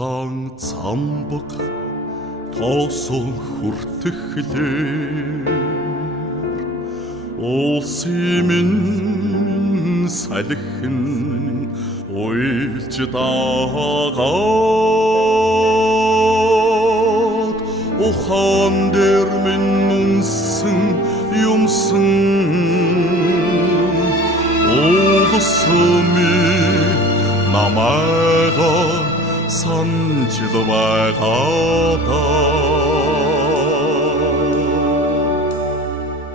улаан цамбаг тоосон хүртгэлээр улсын минь салхин уйлж дагаад ухаан дээр минь үнсэн юмсан улсми намайга санжил байгада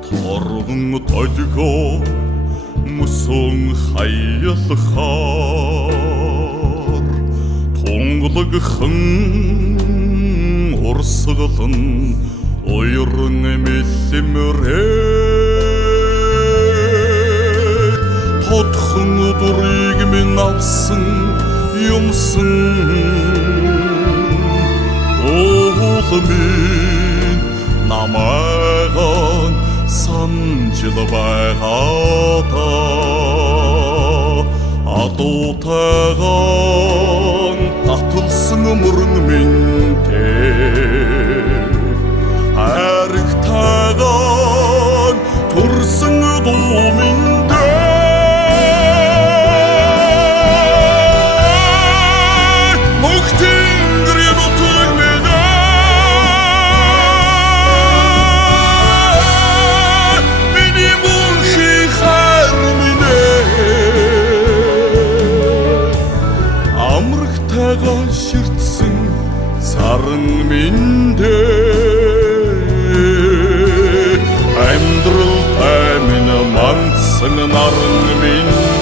торгон толгоо мөсөн хаялхаар тунгалагхан урсгалан уйран мэлэмрээ тодхон өдрийг минь авсан юмсан уулмын намайга санжил байгада адуутайгаан таталсан мөрөн минтэй харигтайгаан төрсөн дуу минтэй ширтсэн саран миндээ амьдрал таймын мандсан наран миндээ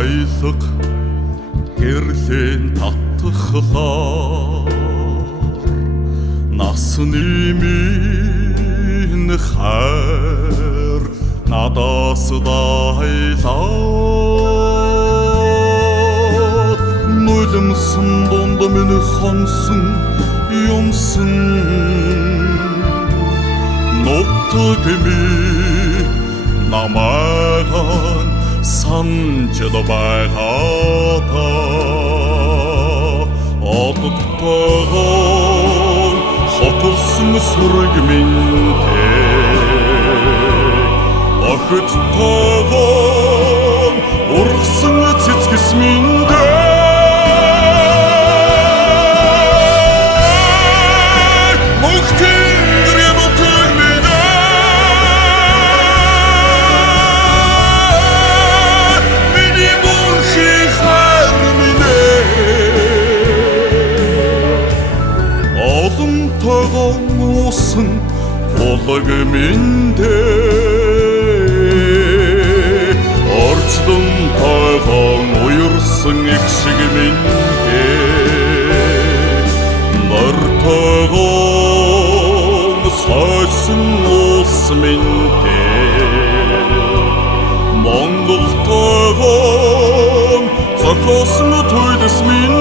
айлг гэрлэн татхлаар насны минь хайр надаас дайлаад нулимсан донд минь хонсон юмсан нутгми намайга санжил байгада одоттойгоо хотолсон сүрэг минтэй охидтойгоо ургасан цэцгэс минтэй тоогоосон улаг миндээ орчлон тоогоон уйрсан эгшиг миндээ нар тоогоон сойсон ус миндээ монгол тоогоон зохиосон туйлс минь